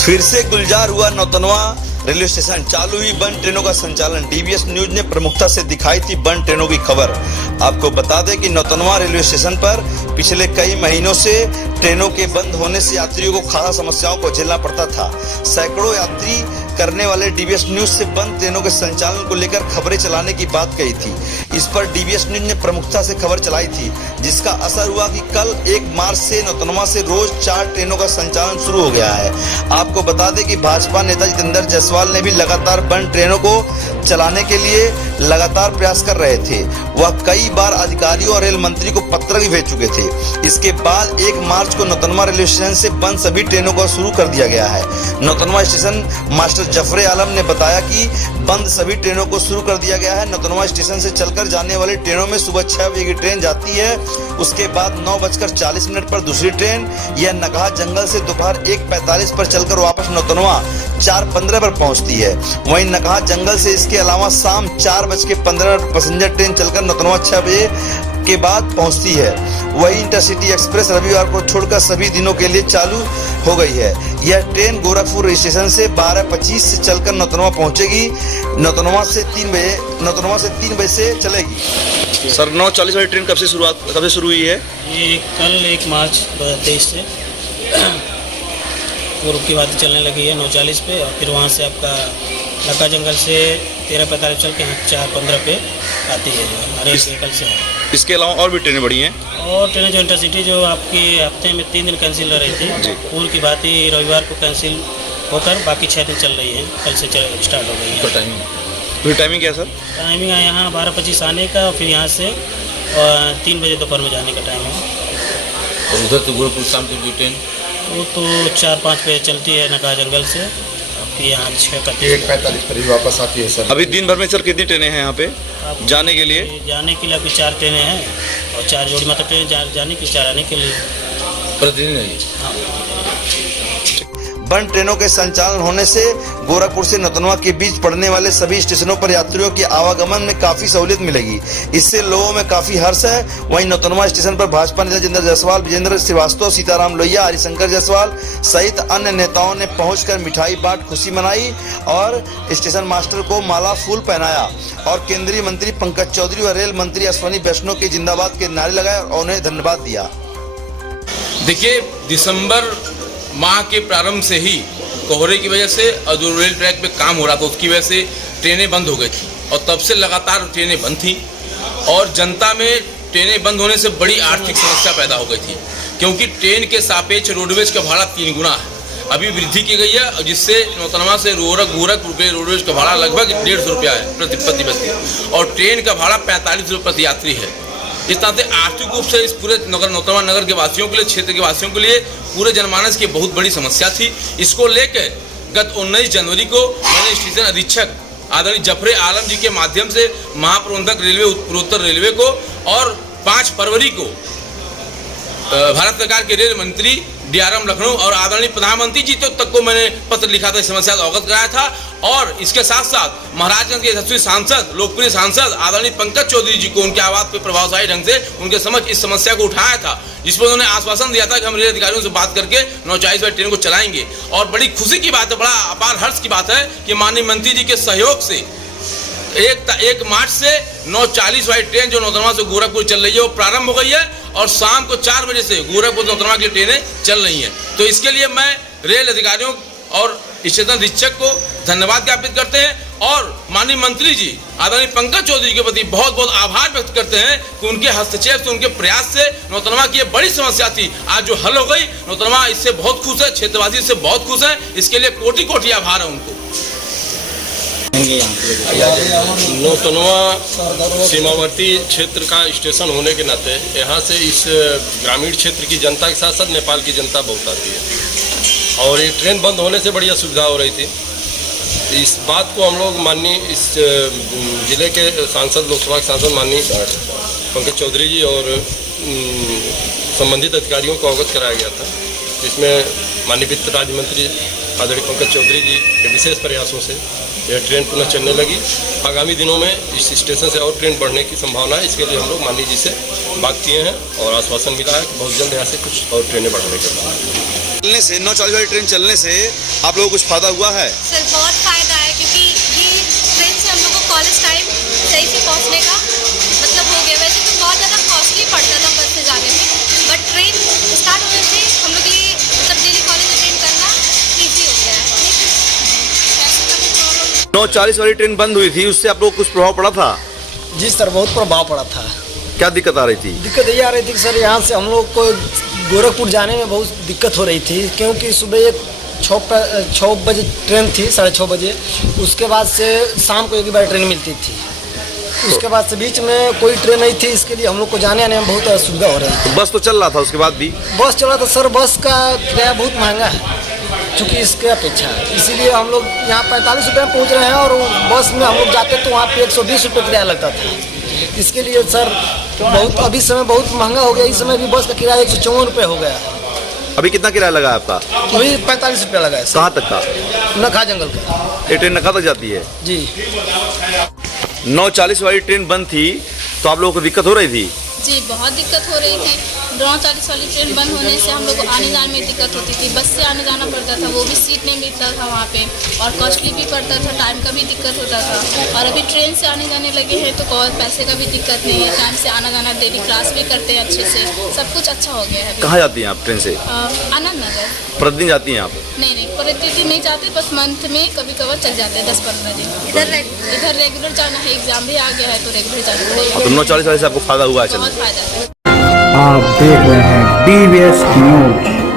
फिर से गुलजार हुआ नौतनवा रेलवे स्टेशन, चालू हुई बंद ट्रेनों का संचालन। डीबीएस न्यूज ने प्रमुखता से दिखाई थी बंद ट्रेनों की खबर। आपको बता दें कि नौतनवा रेलवे स्टेशन पर पिछले कई महीनों से ट्रेनों के बंद होने से यात्रियों को खासा समस्याओं को झेलना पड़ता था। सैकड़ों यात्री करने वाले डीबीएस न्यूज से बंद ट्रेनों के संचालन को लेकर खबरें चलाने की बात कही थी। इस पर डीबीएस न्यूज ने प्रमुखता से खबर चलाई थी, जिसका असर हुआ कि कल 1 मार्च से नौतनवा से रोज 4 ट्रेनों का संचालन शुरू हो गया है। आपको बता दें कि भाजपा नेता जितेंद्र जायसवाल ने भी लगातार बंद ट्रेनों को चलाने के लिए लगातार प्रयास कर रहे थे। वह कई बार अधिकारियों और रेल मंत्री को पत्र भी भेज चुके थे। इसके बाद 1 मार्च को नौतनवा रेलवे स्टेशन से बंद सभी ट्रेनों को शुरू कर दिया गया है। नौतनवा स्टेशन मास्टर जफरे आलम ने बताया कि बंद सभी ट्रेनों को शुरू कर दिया गया है। नौतनवा स्टेशन से चलकर जाने वाली ट्रेनों में सुबह 6 बजे की ट्रेन जाती है। उसके बाद 9:40 पर दूसरी ट्रेन। यह नकहा जंगल से दोपहर 1:45 पर चलकर वापस नौतनवा 4:15 पर पहुंचती है। वहीं नकहा जंगल से इसके अलावा शाम 4:15 पर पैसेंजर ट्रेन चलकर नौतनवा 6 बजे के बाद पहुंचती है। वही इंटरसिटी एक्सप्रेस रविवार को छोड़कर सभी दिनों के लिए चालू हो गई है। यह ट्रेन गोरखपुर स्टेशन से 12:25 से चलकर नौतनवा पहुंचेगी। नौतनवा से 3 बजे से चलेगी। सर 9:40 वाली ट्रेन कब से शुरू हुई है? ये कल 1 मार्च 2023 से पूर्व की बात चलने लगी है 9:40 पे, और फिर वहाँ से आपका नका जंगल से 13:45 चल के 4:15 पे आती है, जो हर एक व्हीकल से है। इसके अलावा और भी ट्रेनें बढ़ी हैं? और ट्रेनें जो इंटरसिटी जो आपकी हफ्ते में 3 दिन कैंसिल हो रही थी, पूर्व की बात ही रविवार को कैंसिल होकर बाकी 6 दिन चल रही है। कल से स्टार्ट हो गई है। टाइमिंग क्या है सर? टाइमिंग है यहाँ 12:25 आने का, फिर यहाँ से 3 बजे दोपहर में जाने का टाइम है। और उधर तो गोरखपुर शाम को जो ट्रेन वो तो 4-5 बजे चलती है नका जंगल से, आपकी यहाँ 1:45 पर ही वापस आती है सर। अभी दिन भर में सर कितनी ट्रेनें हैं यहाँ पे जाने के लिए? जाने के लिए अभी 4 ट्रेनें हैं और 4 जोड़ी मतलब ट्रेन जाने की, 4 आने के लिए प्रतिदिन है। हाँ। बंद ट्रेनों के संचालन होने से गोरखपुर से नौतनवा के बीच पड़ने वाले सभी स्टेशनों पर यात्रियों के आवागमन में काफी सहूलियत मिलेगी। इससे लोगों में काफी हर्ष है। वहीं नौतनवा स्टेशन पर भाजपा नेता जितेंद्र जायसवाल, विजेंद्र श्रीवास्तव, सीताराम लोहिया, हरिशंकर जायसवाल सहित अन्य नेताओं ने पहुंचकर मिठाई बांट खुशी मनाई और स्टेशन मास्टर को माला फूल पहनाया और केंद्रीय मंत्री पंकज चौधरी व रेल मंत्री अश्विनी वैष्णव के जिंदाबाद के नारे लगाए और उन्हें धन्यवाद दिया। देखिए, दिसंबर माह के प्रारंभ से ही कोहरे की वजह से और जो रेल ट्रैक पे काम हो रहा था उसकी वजह से ट्रेनें बंद हो गई थी और तब से लगातार ट्रेनें बंद थी और जनता में ट्रेनें बंद होने से बड़ी आर्थिक समस्या पैदा हो गई थी, क्योंकि ट्रेन के सापेक्ष रोडवेज का भाड़ा 3 गुना है। अभी वृद्धि की गई है, जिससे नौतनवा से गोरखपुर के रोडवेज का भाड़ा लगभग 150 रुपया है प्रति व्यक्ति और ट्रेन का भाड़ा 45 रुपये प्रति यात्री है। इस तरह से आर्थिक रूप से इस पूरे नौतनवा नगर के वासियों के लिए, क्षेत्र के वासियों के लिए, पूरे जनमानस की बहुत बड़ी समस्या थी। इसको लेकर गत 19 जनवरी को मैंने स्टेशन अधीक्षक आदरणीय जफरे आलम जी के माध्यम से महाप्रबंधक रेलवे पूर्वोत्तर रेलवे को और 5 फरवरी को भारत सरकार के रेल मंत्री DRM लखनऊ और आदरणीय प्रधानमंत्री जी तक को मैंने पत्र लिखा था, इस समस्या से अवगत कराया था। और इसके साथ साथ महाराजगंज के यशस्वी सांसद, लोकप्रिय सांसद आदरणीय पंकज चौधरी जी को उनके आवाज पर प्रभावशाली ढंग से उनके समक्ष इस समस्या को उठाया था, जिसमें उन्होंने आश्वासन दिया था कि हम रेल अधिकारियों से बात करके 9:40 वाली ट्रेन को चलाएंगे। और बड़ी खुशी की बात है, बड़ा अपार हर्ष की बात है कि माननीय मंत्री जी के सहयोग से 1 मार्च से 9:40 वाली ट्रेन जो नौतनवा से गोरखपुर चल रही है वो प्रारंभ हो गई है और शाम को 4 बजे से गोरखपुर नौतनवा की ट्रेनें चल रही हैं। तो इसके लिए मैं रेल अधिकारियों और स्टेशन अधीक्षक को धन्यवाद ज्ञापित करते हैं और माननीय मंत्री जी आदरणीय पंकज चौधरी के प्रति बहुत बहुत आभार व्यक्त करते हैं कि उनके हस्तक्षेप से, उनके प्रयास से नौतनवा की बड़ी समस्या थी आज जो हल हो गई। नौतनवा इससे बहुत खुश है, क्षेत्रवासी इससे बहुत खुश है, इसके लिए कोटि कोटि आभार है उनको। नौतनवा सीमावर्ती क्षेत्र का स्टेशन होने के नाते यहाँ से इस ग्रामीण क्षेत्र की जनता के साथ साथ नेपाल की जनता बहुत आती है और ये ट्रेन बंद होने से बड़ी असुविधा हो रही थी। इस बात को हम लोग माननीय इस जिले के सांसद, लोकसभा के सांसद माननीय पंकज चौधरी जी और संबंधित अधिकारियों को अवगत कराया गया था, जिसमें माननीय वित्त राज्य मंत्री आदरणीय पंकज चौधरी जी के विशेष प्रयासों से यह ट्रेन पुनः चलने लगी। आगामी दिनों में इस स्टेशन से और ट्रेन बढ़ने की संभावना है। इसके लिए हम लोग माननीय जी से बात किए हैं और आश्वासन मिला है कि बहुत जल्द यहाँ से कुछ और ट्रेनें बढ़ाने के बाद चलने से 9:40 वाली ट्रेन चलने से आप लोगों को कुछ फायदा हुआ है? सर बहुत फ़ायदा है क्योंकि ये ट्रेन से हम लोग को कॉलेज टाइम सही से पहुंचने का मतलब हो गया। वैसे तो बहुत ज़्यादा कॉस्टली पड़ता था बस से जाने में, बट ट्रेन स्टार्ट होने से हम लोग के लिए मतलब डेली कॉलेज अटेंड करना ईजी हो गया है। 9:40 वाली ट्रेन बंद हुई थी, उससे आप लोग को कुछ प्रभाव पड़ा था? जी सर, बहुत प्रभाव पड़ा था। क्या दिक्कत आ रही थी? दिक्कत ये आ रही थी कि सर यहाँ से हम लोग को गोरखपुर जाने में बहुत दिक्कत हो रही थी, क्योंकि सुबह एक 6 बजे ट्रेन थी, 6:30 बजे। उसके बाद से शाम को एक बार ट्रेन मिलती थी। उसके बाद से बीच में कोई ट्रेन नहीं थी, इसके लिए हम लोग को जाने आने में बहुत असुविधा हो रही थी। बस तो चल रहा था उसके बाद भी? बस चला था सर, बस का किराया बहुत महंगा है चूँकि इसके अपेक्षा, इसीलिए हम लोग यहाँ 45 रुपये में पहुँच रहे हैं और बस में हम लोग जाते तो वहाँ पे 120 रुपये किराया लगता था। इसके लिए सर बहुत अभी समय बहुत महंगा हो गया। इस समय भी बस का किराया 154 रुपये हो गया। अभी कितना किराया लगा आपका? अभी 45 रुपये लगा है। कहाँ तक का? नखा जंगल का। ये ट्रेन नखा तक जाती है जी। 9:40 वाली ट्रेन बंद थी तो आप लोगों को दिक्कत हो रही थी? जी बहुत दिक्कत हो रही थी। 9:40 वाली ट्रेन बंद होने से हम लोग को आने जाने में दिक्कत होती थी। बस से आने जाना पड़ता था, वो भी सीट नहीं मिलता था वहाँ पे, और कॉस्टली भी पड़ता था, टाइम का भी दिक्कत होता था। और अभी ट्रेन से आने जाने लगे हैं तो पैसे का भी दिक्कत नहीं है, टाइम से आना जाना, डेली क्लास भी करते हैं अच्छे से, सब कुछ अच्छा हो गया है। कहाँ जाती हैं आप ट्रेन से? आनंद नगर। प्रतिदिन जाती हैं आप? नहीं, प्रतिदिन नहीं जाते, बस मंथ में कभी कभार चल जाते हैं 10-15 दिन। इधर रेगुलर जाना है, एग्जाम भी आ गया है तो रेगुलर जाना पड़ेगा। तो 9:40 वाले से आपको फायदा हुआ है? बहुत फायदा है। आप देख रहे हैं DBS न्यूज।